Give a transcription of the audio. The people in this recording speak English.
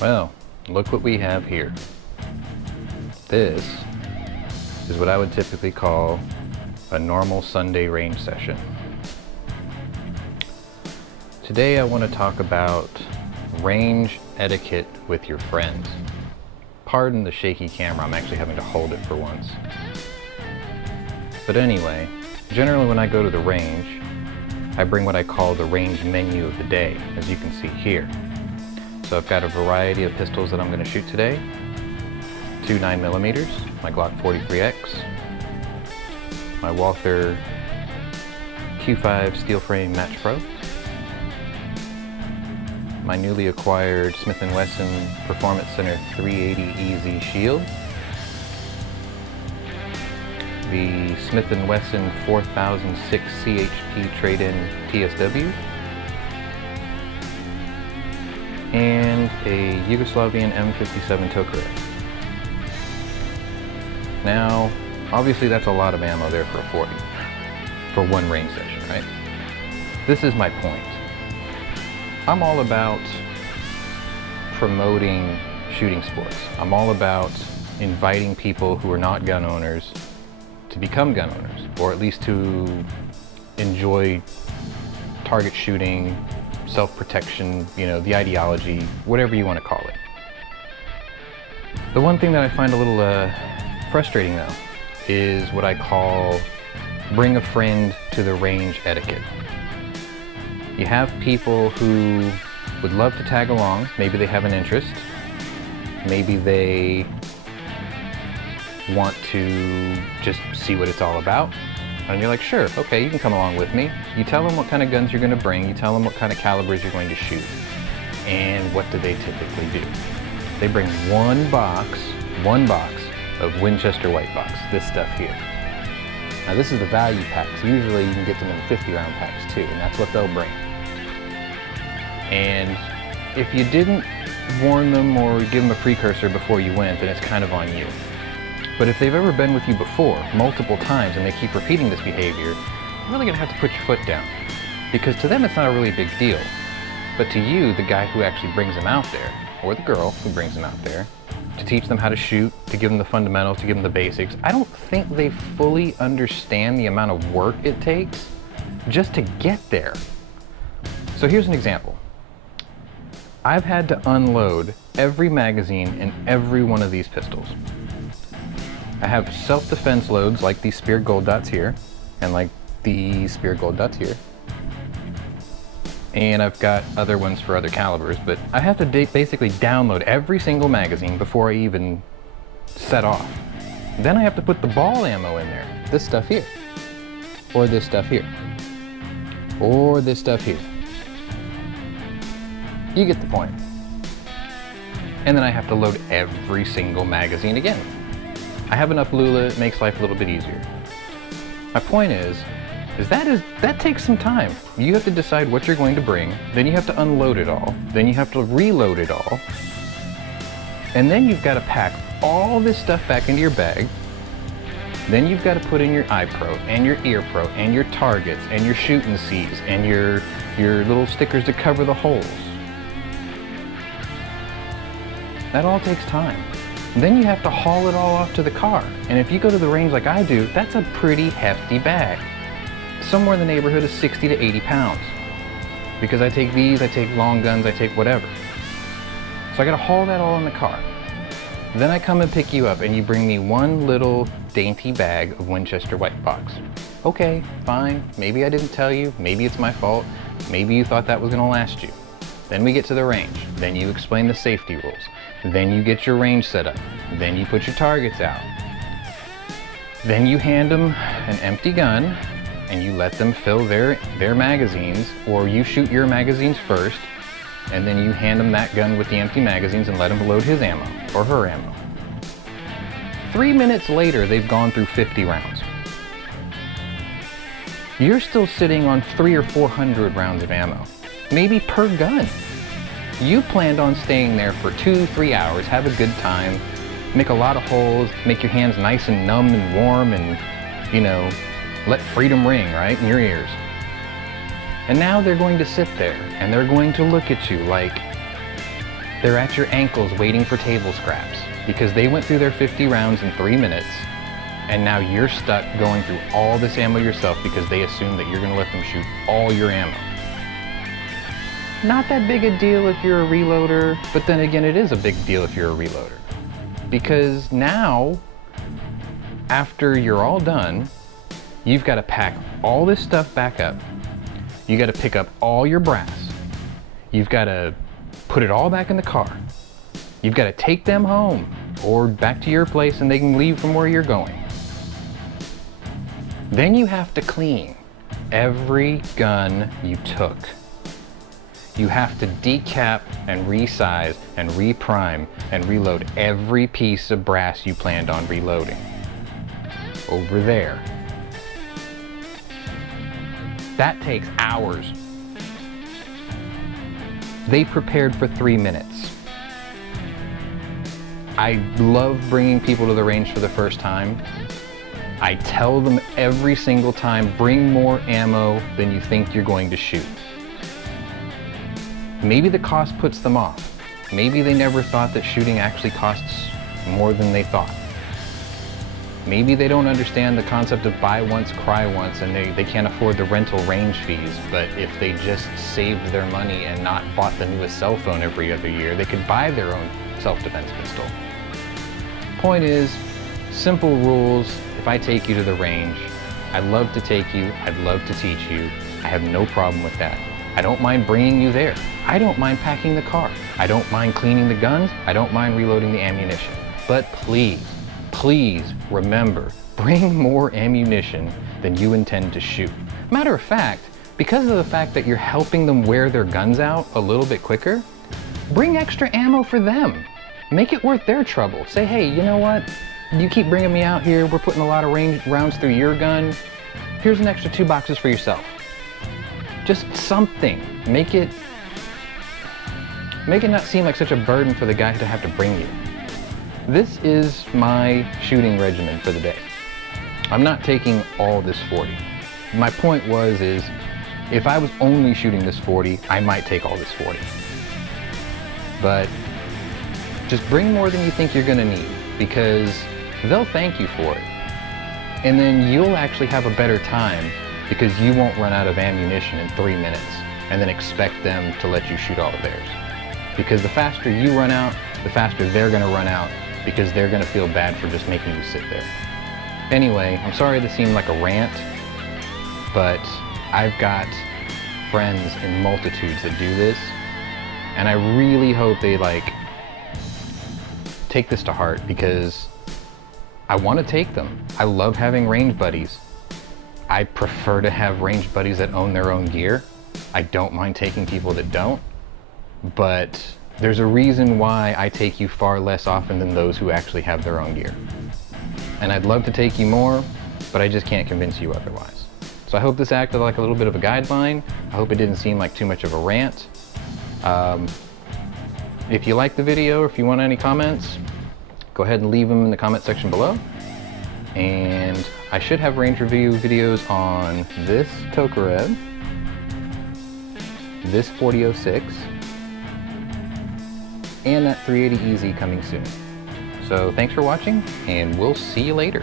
Well, look what we have here. This is what I would typically call a normal Sunday range session. Today I want to talk about range etiquette with your friends. Pardon the shaky camera, I'm actually having to hold it for once. But anyway, generally when I go to the range, I bring what I call the range menu of the day, as you can see here. So I've got a variety of pistols that I'm going to shoot today. Two 9mm, my Glock 43X, my Walther Q5 steel frame Match Pro, my newly acquired Smith & Wesson Performance Center 380 EZ Shield, the Smith & Wesson 4006 CHP Trade-In TSW, and a Yugoslavian M57 Tokarev. Now, obviously that's a lot of ammo there for a 40, for one range session, right? This is my point. I'm all about promoting shooting sports. I'm all about inviting people who are not gun owners to become gun owners, or at least to enjoy target shooting, self-protection, you know, the ideology, whatever you want to call it. The one thing that I find a little frustrating though is what I call bring a friend to the range etiquette. You have people who would love to tag along, maybe they have an interest, maybe they want to just see what it's all about, and you're like, sure, okay, you can come along with me. You tell them what kind of guns you're going to bring, you tell them what kind of calibers you're going to shoot, and what do they typically do? They bring one box of Winchester white box, this stuff here. Now this is the value packs. Usually you can get them in 50-round packs too, and that's what they'll bring. And if you didn't warn them or give them a precursor before you went, then it's kind of on you. But if they've ever been with you before, multiple times, and they keep repeating this behavior, you're really gonna have to put your foot down. Because to them it's not a really big deal. But to you, the guy who actually brings them out there, or the girl who brings them out there, to teach them how to shoot, to give them the fundamentals, to give them the basics, I don't think they fully understand the amount of work it takes just to get there. So here's an example. I've had to unload every magazine in every one of these pistols. I have self-defense loads like these Spear Gold Dots here, and like these Spear Gold Dots here. And I've got other ones for other calibers, but I have to basically download every single magazine before I even set off. Then I have to put the ball ammo in there. This stuff here, or this stuff here, or this stuff here. You get the point. And then I have to load every single magazine again. I have enough Lula, it makes life a little bit easier. My point is that takes some time. You have to decide what you're going to bring, then you have to unload it all, then you have to reload it all, and then you've got to pack all this stuff back into your bag. Then you've got to put in your eye pro, and your ear pro, and your targets, and your shooting C's, and your little stickers to cover the holes. That all takes time. Then you have to haul it all off to the car. And if you go to the range like I do, that's a pretty hefty bag. Somewhere in the neighborhood of 60 to 80 pounds. Because I take these, I take long guns, I take whatever. So I gotta haul that all in the car. Then I come and pick you up and you bring me one little dainty bag of Winchester white box. Okay, fine, maybe I didn't tell you, maybe it's my fault, maybe you thought that was gonna last you. Then we get to the range, then you explain the safety rules, then you get your range set up, then you put your targets out. Then you hand them an empty gun and you let them fill their magazines, or you shoot your magazines first, and then you hand them that gun with the empty magazines and let him load his ammo, or her ammo. 3 minutes later, they've gone through 50 rounds. You're still sitting on 300 or 400 rounds of ammo, maybe per gun. You planned on staying there for 2-3 hours, have a good time, make a lot of holes, make your hands nice and numb and warm, and, you know, let freedom ring, right, in your ears. And now they're going to sit there and they're going to look at you like They're at your ankles waiting for table scraps because they went through their 50 rounds in 3 minutes, and now you're stuck going through all this ammo yourself because they assume that you're going to let them shoot all your ammo. Not that big a deal if you're a reloader, but then again it is a big deal if you're a reloader. Because now, after you're all done, you've got to pack all this stuff back up. You got to pick up all your brass. You've got to put it all back in the car. You've got to take them home or back to your place and they can leave from where you're going. Then you have to clean every gun you took. You have to decap and resize and reprime and reload every piece of brass you planned on reloading. Over there. That takes hours. They prepared for 3 minutes. I love bringing people to the range for the first time. I tell them every single time, bring more ammo than you think you're going to shoot. Maybe the cost puts them off. Maybe they never thought that shooting actually costs more than they thought. Maybe they don't understand the concept of buy once, cry once, and they can't afford the rental range fees, but if they just saved their money and not bought the newest cell phone every other year, they could buy their own self-defense pistol. Point is, simple rules. If I take you to the range, I'd love to take you, I'd love to teach you. I have no problem with that. I don't mind bringing you there. I don't mind packing the car. I don't mind cleaning the guns. I don't mind reloading the ammunition. But please, please remember, bring more ammunition than you intend to shoot. Matter of fact, because of the fact that you're helping them wear their guns out a little bit quicker, bring extra ammo for them. Make it worth their trouble. Say, hey, you know what? You keep bringing me out here, we're putting a lot of rounds through your gun. Here's an extra 2 boxes for yourself. Just something. Make it not seem like such a burden for the guy to have to bring you. This is my shooting regimen for the day. I'm not taking all this 40. My point is, if I was only shooting this 40, I might take all this 40. But just bring more than you think you're gonna need, because they'll thank you for it. And then you'll actually have a better time because you won't run out of ammunition in 3 minutes and then expect them to let you shoot all of theirs. Because the faster you run out, the faster they're gonna run out, because they're gonna feel bad for just making you sit there. Anyway, I'm sorry this seemed like a rant, but I've got friends in multitudes that do this, and I really hope they take this to heart, because I want to take them. I love having range buddies. I prefer to have range buddies that own their own gear. I don't mind taking people that don't, but there's a reason why I take you far less often than those who actually have their own gear. And I'd love to take you more, but I just can't convince you otherwise. So I hope this acted like a little bit of a guideline. I hope it didn't seem like too much of a rant. If you like the video, or if you want any comments, go ahead and leave them in the comment section below. And I should have range review videos on this Tokarev, this 4006, and that 380 EZ coming soon. So thanks for watching, and we'll see you later.